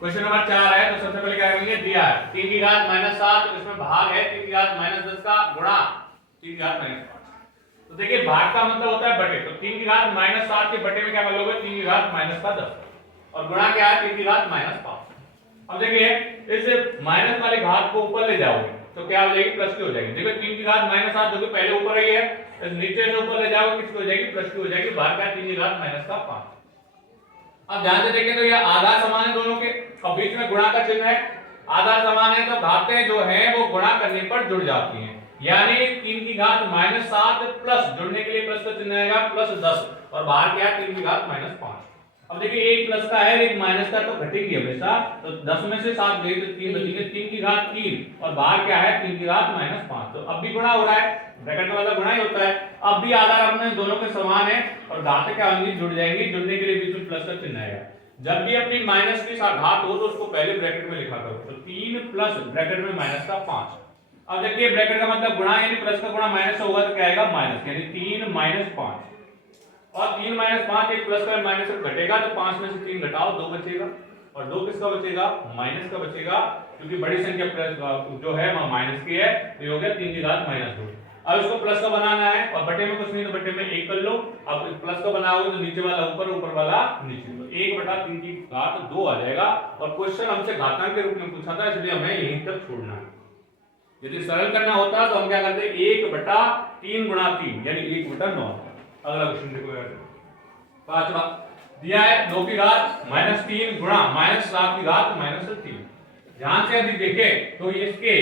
Question number 4 है, तो सबसे पहले क्या करेंगे, दिया है 3 की घात -7, तो इसमें भाग है 3 की घात -10 का गुणा 3 की घात -5। तो देखिए भाग का मतलब होता है बटे, तो 3 की घात -7 के बटे में क्या कर लोगे, 3 की घात -10 और गुणा क्या है 3 की घात -5। अब देखिए इस माइनस वाली घात को ऊपर ले जाओगे तो क्या हो जाएगी, प्लस की हो जाएगी। देखो 3 की घात -7 जो कि पहले ऊपर आई है, इस नीचे से ऊपर ले जाओगे किसकी हो जाएगी, प्लस की हो जाएगी। भाग क्या 3 की घात -5। अब ध्यान से देखें तो ये आधार समान है दोनों के, और बीच में गुणा का चिन्ह है। आधार समान है तो घातें जो हैं वो गुणा करने पर जुड़ जाती हैं, यानी 3 की घात -7 प्लस जुड़ने के लिए प्लस का चिन्ह आएगा +10 और बाहर क्या 3 की घात -5। अब देखिए एक प्लस का है एक माइनस का, तो घटेगी हमेशा, तो 10 में से 7 गई तो 3 बचेंगे, 3 की घात 3 और बाहर क्या है 3 की घात -5। तो अब भी गुणा हो रहा है, ब्रैकेट में मतलब गुणा ही होता है। अब भी आधार अपने दोनों के समान है और घातें क्या होंगी, जुड़ जाएंगी। जुड़ने के लिए बीच में प्लस का चिन्ह आएगा। जब भी अपनी माइनस की घात हो तो उसको पहले ब्रैकेट में लिखा करो, तो 3 प्लस ब्रैकेट में -5। अब देखिए ब्रैकेट का मतलब गुणा, यानी प्लस का गुणा माइनस होगा तो क्या आएगा माइनस, यानी 3 -5 और 3 -5 एक प्लस का माइनस का घटेगा, तो 5 में से 3 घटाओ 2 बचेगा और 2 किसका बचेगा, माइनस का बचेगा, क्योंकि बड़ी संख्या प्लस जो है माइनस की है, तो ये हो गया 3 की घात -2। अब इसको प्लस का बनाना है और बटे में कुछ नहीं तो बटे में 1 कर लो। अब प्लस का बनाओगे तो नीचे वाला ऊपर, ऊपर वाला नीचे, तो 1/3 की घात 2 आ जाएगा। और क्वेश्चन हमसे घातांक के रूप में पूछा था, इसलिए हमें यहीं तक छोड़ना है। यदि सरल करना होता तो हम क्या करते, 1/3 गुणा 3 यानी 1/9। अगला क्वेश्चन देखो यार, पांचवा दिया है 2 की घात -3 गुणा -7 की घात -3। ध्यान से यदि देखें तो इसके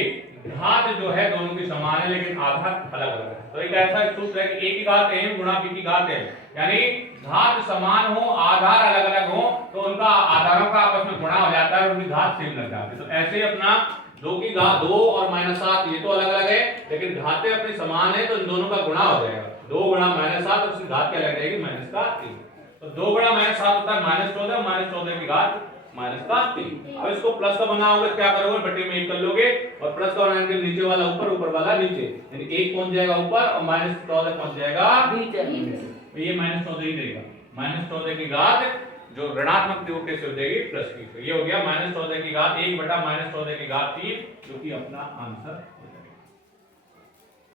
घात जो है दोनों की समान है लेकिन आधार अलग अलग है। तो एक ऐसा सूत्र है कि a की घात m गुणा b की घात m, यानी घात समान हो आधार अलग अलग हो तो उनका आधारों का आपस में गुणा हो जाता है और उनकी घात सेम लग जाती है। तो ऐसे ही अपना 2 की घात 2 और -7 ये तो अलग अलग है लेकिन घातें अपनी समान है, तो इन दोनों का गुणा हो जाएगा। 2 गुणा -7 और उसकी घात क्या लग जाएगी, -3। तो 2 गुणा -7 होता है -14, -14 की घात -3। अब इसको प्लस का बनाओगे क्या करोगे, बटे में 1 कर लोगे और प्लस का बनाने के नीचे वाला ऊपर, ऊपर वाला नीचे, यानी 1 पहुंच जाएगा ऊपर और -14 पहुंच जाएगा नीचे। तो ये -14 ही देगा। -14 की घात जो ऋणात्मक थी वो कैसे हो जाएगी, प्लस की। तो ये हो गया -14 की घात 1/-14 की घात 3, जो कि अपना आंसर